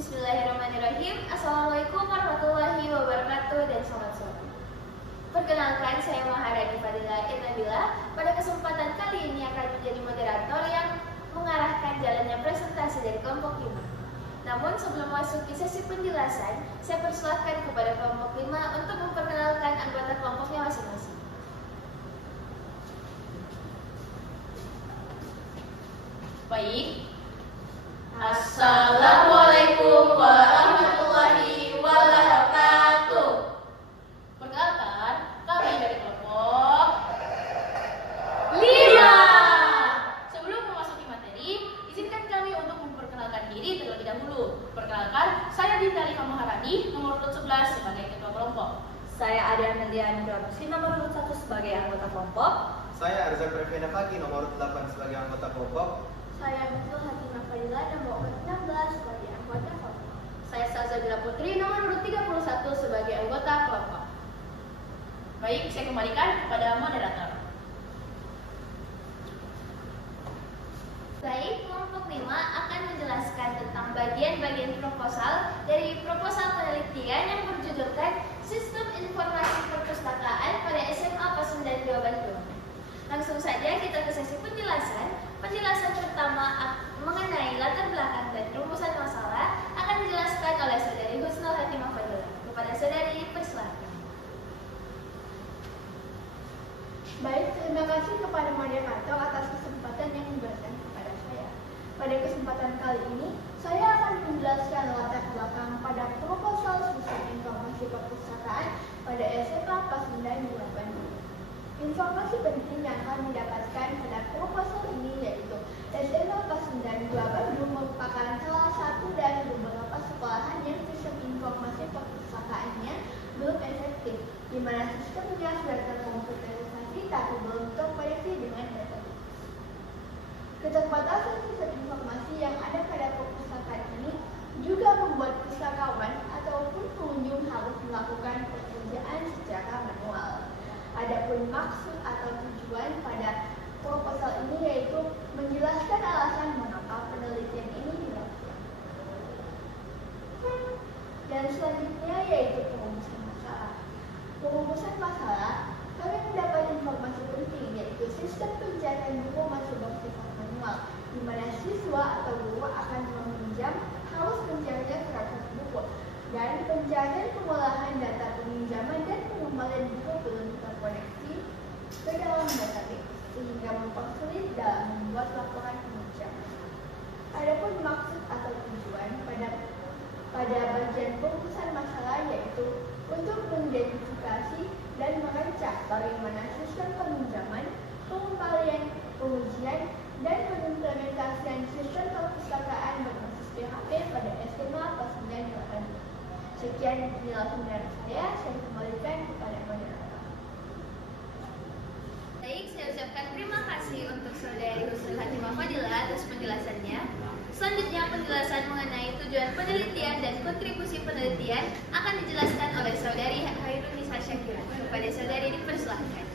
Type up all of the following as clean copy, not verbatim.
Bismillahirrahmanirrahim. Assalamualaikum warahmatullahi wabarakatuh dan selamat sore. Perkenalkan, saya Maharani Fadila Nabila. Pada kesempatan kali ini akan menjadi moderator yang mengarahkan jalannya presentasi dari kelompok 5. Namun sebelum masuk ke sesi penjelasan, saya persilahkan kepada kelompok 5 untuk memperkenalkan anggota kelompoknya masing-masing. Baik. Assalamualaikum warahmatullahi wabarakatuh. Perkenalkan, kami dari kelompok 5. Sebelum memasuki materi, izinkan kami untuk memperkenalkan diri terlebih dahulu. Perkenalkan, saya Dinda Rika Maharani, nomor urut 11 sebagai ketua kelompok. Saya Adia Mendian Pramusi, nomor urut 1 sebagai anggota kelompok. Saya Arza Previna Faki, nomor urut 8 sebagai anggota kelompok. Saya Betul Hatimah Fadila, nomor urut 16 sebagai anggota kelompok. Saya Salsabila Putri, nomor urut 31 sebagai anggota kelompok. Baik, saya kembalikan kepada moderator. Baik, kelompok 5 akan menjelaskan tentang bagian-bagian proposal dari proposal penelitian yang berjudulkan Sistem Informasi Perpustakaan pada SMA Pasundan 2 Bandung. Langsung saja kita ke sesi penjelasan. Penjelasan pertama mengenai latar belakang dan rumusan masalah akan dijelaskan oleh Saudari Husnul Hatimah Fadila. Kepada Saudari, persilakan. Baik, terima kasih kepada moderator atas kesempatan yang diberikan kepada saya. Pada kesempatan kali ini, saya akan menjelaskan latar belakang pada proposal Sistem Informasi Perpustakaan pada SMA Pasundan 2 Bandung. Informasi penting yang kami dapatkan pada proposal ini yaitu SMA Pasundan 2 Bandung merupakan salah satu dari beberapa sekolahan yang sistem informasi perpustakaannya belum efektif, di mana sistemnya sudah terkomputerisasi tapi belum terkoneksi dengan database. Keterbatasan sistem informasi yang ada pada perpustakaan ini juga membuat pustakawan ataupun pengunjung harus melakukan pekerjaan secara manual. Adapun maksud atau tujuan pada proposal ini yaitu menjelaskan alasan mengapa penelitian ini dilakukan. Dan selanjutnya yaitu perumusan masalah. Perumusan masalah, kami mendapat informasi penting yaitu sistem pencarian buku masih bersifat manual, di mana siswa atau guru akan meminjam harus mencarinya terhadap buku, dan pencarian pengolahan data peminjaman dan pengembalian buku belum terkoneksi ke dalam database, sehingga mempersulit dalam membuat laporan peminjaman. Adapun maksud atau tujuan pada bagian perumusan masalah yaitu untuk mengidentifikasi dan merancang bagaimana sistem peminjaman, pengembalian, pengujian, dan pengimplementasian sistem perpustakaan berbasis PHP pada SMA Pasundan 2 Bandung. Sekian penjelasan dari saya kembalikan kepada moderator. Baik, saya ucapkan terima kasih untuk Saudari Husnul Hatimah Fadila atas penjelasannya. Selanjutnya penjelasan mengenai tujuan penelitian dan kontribusi penelitian akan dijelaskan oleh Saudari Hairunisa Syakira. Kepada Saudari dipersilahkan.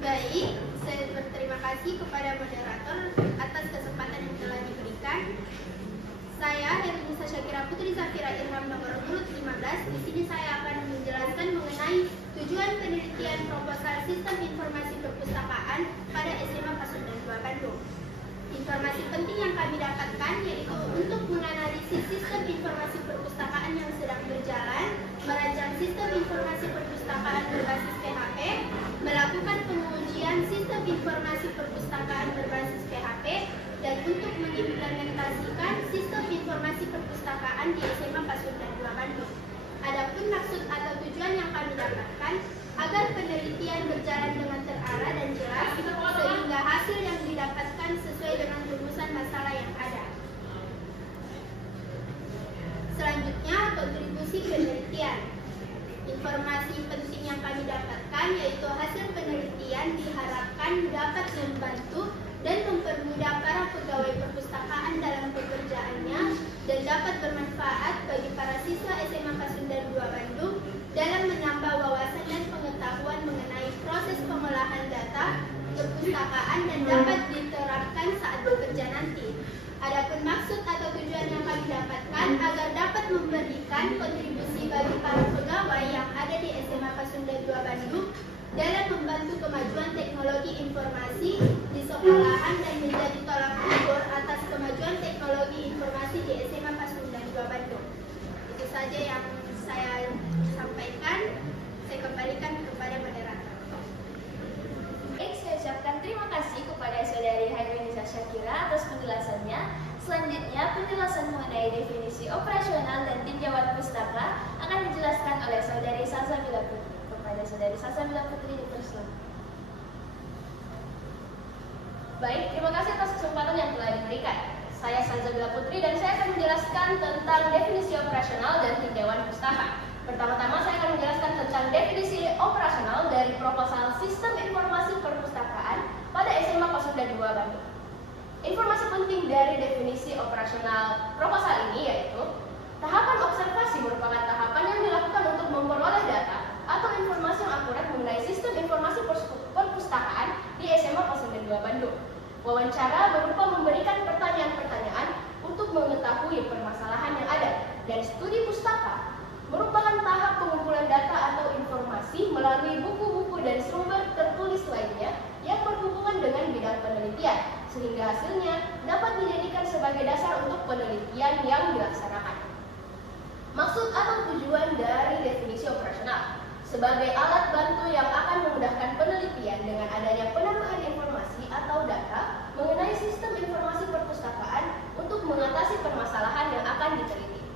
Baik, saya berterima kasih kepada moderator atas kesempatan yang telah diberikan. Saya Hairunisa Syakira Putri Zafira Irham, nomor urut 15. Di sini saya akan menjelaskan mengenai tujuan penelitian proposal Sistem Informasi Perpustakaan pada SMA Pasundan 2 Bandung. Informasi penting yang kami dapatkan yaitu untuk menganalisis sistem informasi perpustakaan yang sedang berjalan, merancang sistem informasi perpustakaan berbasis PHP, melakukan pengujian sistem informasi perpustakaan berbasis PHP, dan untuk mengimplementasikan sistem informasi perpustakaan di SMA Pasundan 2 Bandung. Adapun maksud atau tujuan yang kami dapatkan agar penelitian berjalan dengan terarah dan jelas sehingga hasil yang didapatkan sesuai dengan rumusan masalah yang ada. Selanjutnya, kontribusi penelitian. Informasi penting yang kami dapatkan yaitu hasil penelitian diharapkan dapat membantu dan mempermudah para pegawai perpustakaan dalam pekerjaannya dan dapat bermanfaat bagi para siswa SMA Pasundan 2 Bandung dalam menambah wawasan dan pengetahuan mengenai proses pengolahan data perpustakaan dan dapat diterapkan saat bekerja nanti. Adapun maksud atau tujuan yang kami dapatkan agar dapat memberikan kontribusi bagi para pegawai yang ada di SMA Pasundan 2 Bandung dalam membantu kemajuan teknologi informasi di sekolahan dan menjadi tolak ukur atas kemajuan teknologi informasi di SMA Pasundan 2 Bandung. Itu saja yang saya sampaikan. Saya kembalikan kepada moderator. Baik, saya ucapkan terima kasih kepada Saudari Hairunisa Syakira atas penjelasannya. Selanjutnya, penjelasan mengenai definisi operasional dan tinjauan pustaka akan dijelaskan oleh Saudari Salsabila Putri. Kepada Saudari Salsabila Putri dipersilakan. Baik, terima kasih atas kesempatan yang telah diberikan. Saya Salsabila Putri dan saya akan menjelaskan tentang definisi operasional dan tinjauan pustaka. Pertama-tama saya akan menjelaskan tentang definisi operasional dari proposal Sistem Informasi Perpustakaan pada SMA Pasundan 2 Bandung. Informasi penting dari definisi operasional proposal ini yaitu tahapan observasi merupakan tahapan yang dilakukan untuk memperoleh data atau informasi yang akurat mengenai sistem informasi perpustakaan di SMA Pasundan 2 Bandung. Wawancara berupa memberikan pertanyaan-pertanyaan untuk mengetahui permasalahan yang ada, dan studi pustaka merupakan tahap pengumpulan data atau informasi melalui buku-buku dan sumber tertulis lainnya yang berhubungan dengan bidang penelitian, sehingga hasilnya dapat dijadikan sebagai dasar untuk penelitian yang dilaksanakan. Maksud atau tujuan dari definisi operasional sebagai alat bantu yang akan memudahkan penelitian dengan adanya penaruhan informasi atau data mengenai sistem informasi perpustakaan untuk mengatasi permasalahan yang akan diteliti.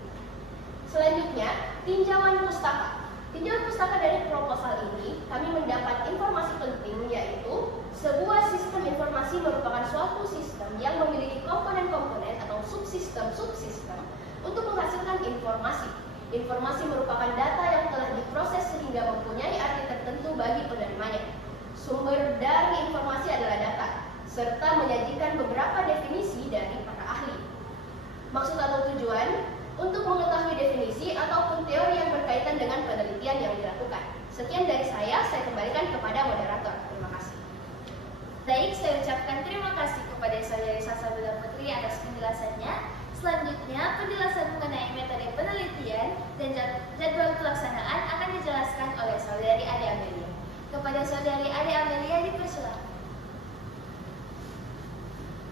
Selanjutnya, tinjauan pustaka. Tinjauan pustaka dari proposal ini, kami mendapat informasi penting yaitu sebuah sistem informasi merupakan suatu sistem yang memiliki komponen-komponen atau subsistem-subsistem untuk menghasilkan informasi. Informasi merupakan data yang telah diproses sehingga mempunyai arti tertentu bagi penerimanya. Sumber dari informasi adalah data, serta menyajikan beberapa definisi dari para ahli. Maksud atau tujuan untuk mengetahui definisi ataupun teori yang berkaitan dengan penelitian yang dilakukan. Sekian dari saya kembalikan kepada moderator. Terima kasih. Baik, saya ucapkan terima kasih kepada Saudari Salsabila Putri atas penjelasannya. Selanjutnya, penjelasan mengenai metode penelitian dan jadwal pelaksanaan akan dijelaskan oleh Saudari Ade Amelia. Kepada Saudari Ade Amelia dipersilakan.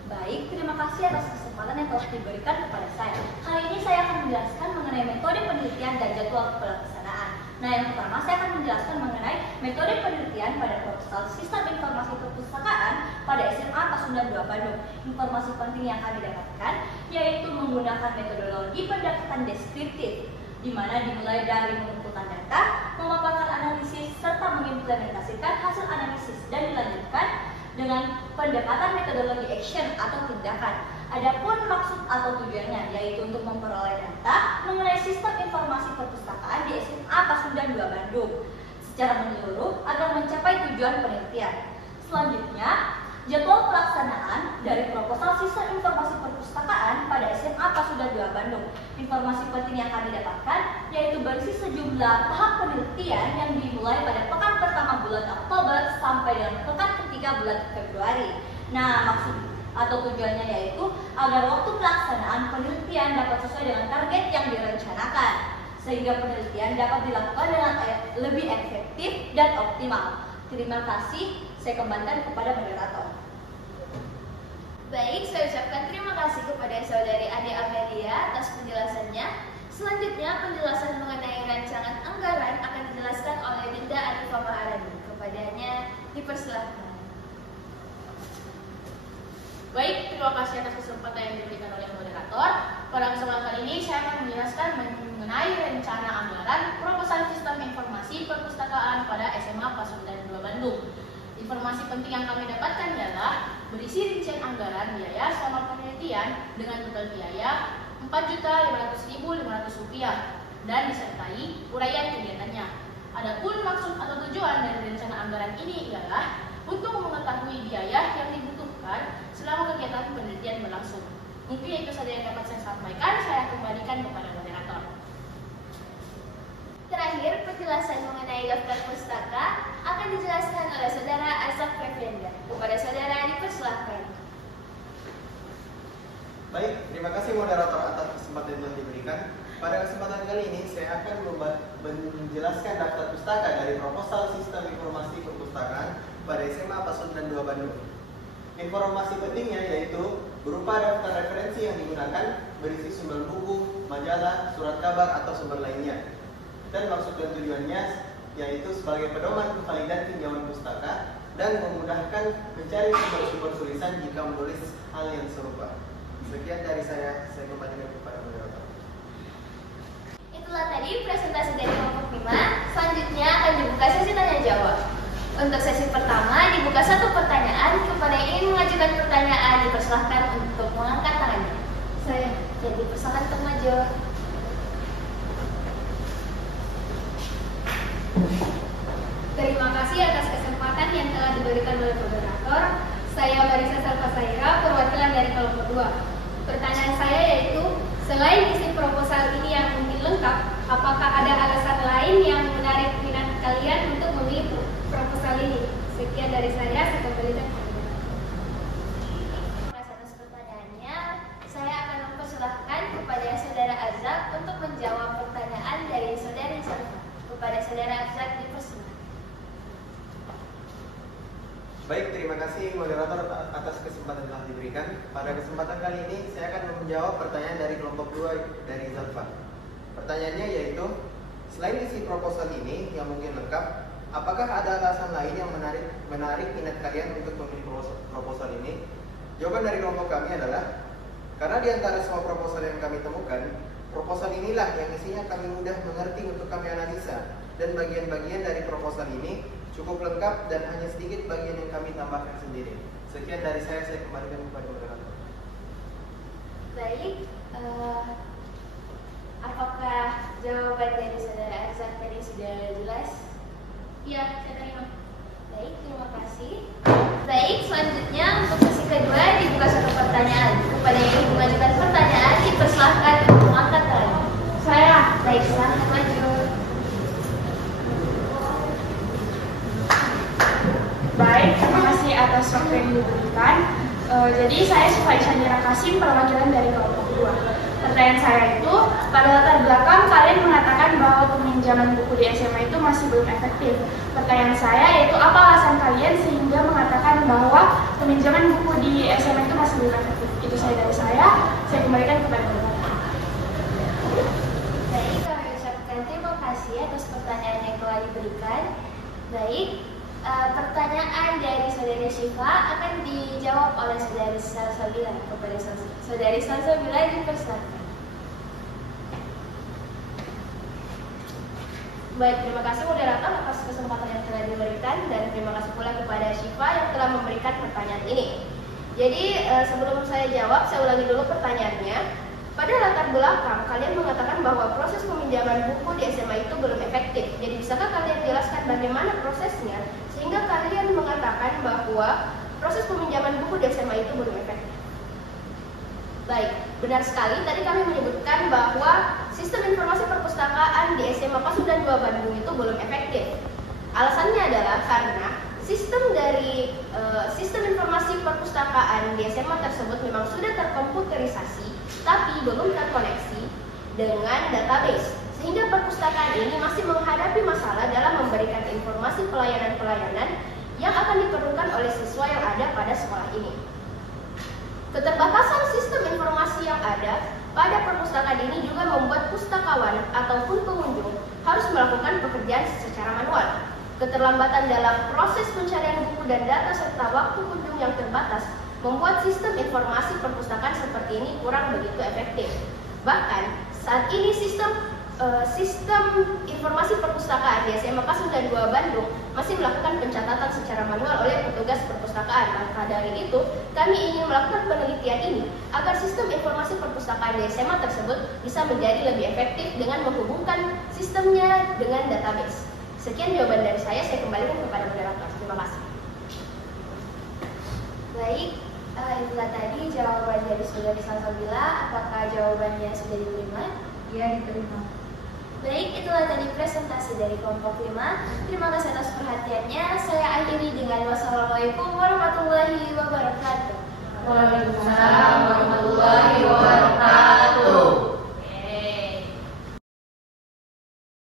Baik, terima kasih atas kesempatan yang telah diberikan kepada saya. Kali ini saya akan menjelaskan mengenai metode penelitian dan jadwal pelaksanaan. Nah, yang pertama saya akan menjelaskan mengenai metode penelitian pada proposal Sistem Informasi Perpustakaan pada SMA Pasundan 2 Bandung. Informasi penting yang akan didapatkan yaitu menggunakan metodologi pendekatan deskriptif, di mana dimulai dari mengumpulkan data, memaparkan analisis, serta mengimplementasikan hasil analisis, dan dilanjutkan dengan pendekatan metodologi action atau tindakan. Adapun maksud atau tujuannya yaitu untuk memperoleh data mengenai sistem informasi perpustakaan di SMA Pasundan 2 Bandung secara menyeluruh agar mencapai tujuan penelitian. Selanjutnya, jadwal pelaksanaan dari proposal sistem informasi perpustakaan pada SMA Pasundan 2 Bandung. Informasi penting yang akan didapatkan yaitu berisi sejumlah tahap penelitian yang dimulai pada pekan pertama bulan Oktober sampai dengan pekan ketiga bulan Februari. Nah, maksud atau tujuannya yaitu agar waktu pelaksanaan penelitian dapat sesuai dengan target yang direncanakan, sehingga penelitian dapat dilakukan dengan lebih efektif dan optimal. Terima kasih, saya kembalikan kepada moderator. Baik, saya ucapkan terima kasih kepada Saudari Ade Amelia atas penjelasannya. Selanjutnya, penjelasan mengenai rancangan anggaran akan dijelaskan oleh Dinda Arifah Maharani. Kepadanya dipersilakan. Baik, terima kasih atas kesempatan yang diberikan oleh moderator. Pada kesempatan kali ini saya akan menjelaskan mengenai rencana anggaran proposal Sistem Informasi Perpustakaan pada SMA Pasundan 2 Bandung. Informasi penting yang kami dapatkan adalah berisi rincian anggaran biaya selama penelitian dengan total biaya Rp4.500.500 dan disertai uraian kegiatannya. Adapun maksud atau tujuan dari rencana anggaran ini ialah untuk mengetahui biaya yang dibutuhkan selama kegiatan penelitian berlangsung. Mungkin itu saja yang dapat saya sampaikan. Saya kembalikan kepada moderator. Terakhir, penjelasan mengenai daftar pustaka akan dijelaskan oleh Saudara Azab Febrianda. Kepada Saudara dipersilakan. Baik, terima kasih moderator atas kesempatan yang telah diberikan. Pada kesempatan kali ini, saya akan menjelaskan daftar pustaka dari proposal Sistem Informasi Perpustakaan pada SMA Pasundan 2 Bandung. Informasi pentingnya yaitu berupa daftar referensi yang digunakan, berisi sumber buku, majalah, surat kabar, atau sumber lainnya. Dan maksud dan tujuannya yaitu sebagai pedoman kevalidan pinjaman pustaka dan memudahkan mencari sumber-sumber tulisan jika menulis hal yang serupa. Sekian dari saya kembalikan kepada moderator. Itulah tadi presentasi dari kelompok 5. Selanjutnya akan dibuka sesi tanya jawab. Untuk sesi pertama dibuka satu pertanyaan. Kepada yang ingin mengajukan pertanyaan dipersilahkan untuk mengangkat tangannya. Saya jadi persilahkan untuk maju. Terima kasih atas kesempatan yang telah diberikan oleh moderator. Saya Marisa Salvasaira, perwakilan dari kelompok 2. Pertanyaan saya yaitu, selain isi proposal ini yang mungkin lengkap, apakah ada alasan lain yang menarik minat kalian untuk memilih proposal ini? Sekian dari saya kembalikan ke moderator. Atas pertanyaannya, saya akan mempersilahkan kepada saudara Azrak untuk menjawab pertanyaan dari saudari Salva. Kepada saudara Azrak dipersilakan. Baik, terima kasih moderator atas kesempatan yang telah diberikan. Pada kesempatan kali ini, saya akan menjawab pertanyaan dari kelompok 2 dari Zalfa. Pertanyaannya yaitu, selain isi proposal ini yang mungkin lengkap, apakah ada alasan lain yang menarik minat kalian untuk memilih proposal ini? Jawaban dari kelompok kami adalah, karena di antara semua proposal yang kami temukan, proposal inilah yang isinya kami mudah mengerti untuk kami analisa, dan bagian-bagian dari proposal ini cukup lengkap dan hanya sedikit bagian yang kami tambahkan sendiri. Sekian dari saya kembalikan kepada moderator. Baik, apakah jawaban dari saudara Azrak tadi sudah jelas? Ya, saya terima. Baik, terima kasih. Baik, selanjutnya untuk sesi kedua dibuka satu pertanyaan. Kepada yang ingin mengajukan pertanyaan dipersilahkan untuk mengangkat tangan. Saya. Baik, silahkan maju. Baik, terima kasih atas waktu yang diberikan. Jadi saya Sifai Sandira Kasim, perwakilan dari kelompok 2. Pertanyaan saya itu, pada latar belakang kalian mengatakan bahwa peminjaman buku di SMA itu masih belum efektif. Pertanyaan saya yaitu, apa alasan kalian sehingga mengatakan bahwa peminjaman buku di SMA itu masih belum efektif? Itu saya dari saya kembalikan kepada moderator. Baik, kami ucapkan terima kasih atas pertanyaan yang telah diberikan. Baik, pertanyaan dari saudari Syifa akan dijawab oleh saudari Salsabila. Kepada saudari Salsabila dipersilakan. Baik, terima kasih moderator atas kesempatan yang telah diberikan dan terima kasih pula kepada Syifa yang telah memberikan pertanyaan ini. Jadi sebelum saya jawab, saya ulangi dulu pertanyaannya. Pada latar belakang, kalian mengatakan bahwa proses peminjaman buku di SMA itu belum efektif. Jadi bisakah kalian jelaskan bagaimana prosesnya sehingga kalian mengatakan bahwa proses peminjaman buku di SMA itu belum efektif? Baik, benar sekali. Tadi kami menyebutkan bahwa sistem informasi perpustakaan di SMA Pasundan 2 Bandung itu belum efektif. Alasannya adalah karena sistem informasi perpustakaan di SMA tersebut memang sudah terkomputerisasi, tapi belum terkoneksi dengan database, sehingga perpustakaan ini masih menghadapi masalah dalam memberikan informasi pelayanan-pelayanan yang akan diperlukan oleh siswa yang ada pada sekolah ini. Keterbatasan sistem informasi yang ada pada perpustakaan ini juga membuat pustakawan ataupun pengunjung harus melakukan pekerjaan secara manual. Keterlambatan dalam proses pencarian buku dan data serta waktu kunjung yang terbatas membuat sistem informasi perpustakaan seperti ini kurang begitu efektif. Bahkan saat ini sistem informasi perpustakaan di SMA Pasundan 2 Bandung masih melakukan pencatatan secara manual oleh petugas perpustakaan. Maka dari itu, kami ingin melakukan penelitian ini agar sistem informasi perpustakaan di SMA tersebut bisa menjadi lebih efektif dengan menghubungkan sistemnya dengan database. Sekian jawaban dari saya kembalikan kepada moderator. Terima kasih. Baik, itulah tadi jawaban dari saudari Salsabila. Apakah jawabannya sudah diterima? Ya, diterima. Baik, itulah tadi presentasi dari kelompok 5. Terima kasih atas perhatiannya. Saya akhiri dengan wassalamualaikum warahmatullahi wabarakatuh. Waalaikumsalam warahmatullahi wabarakatuh.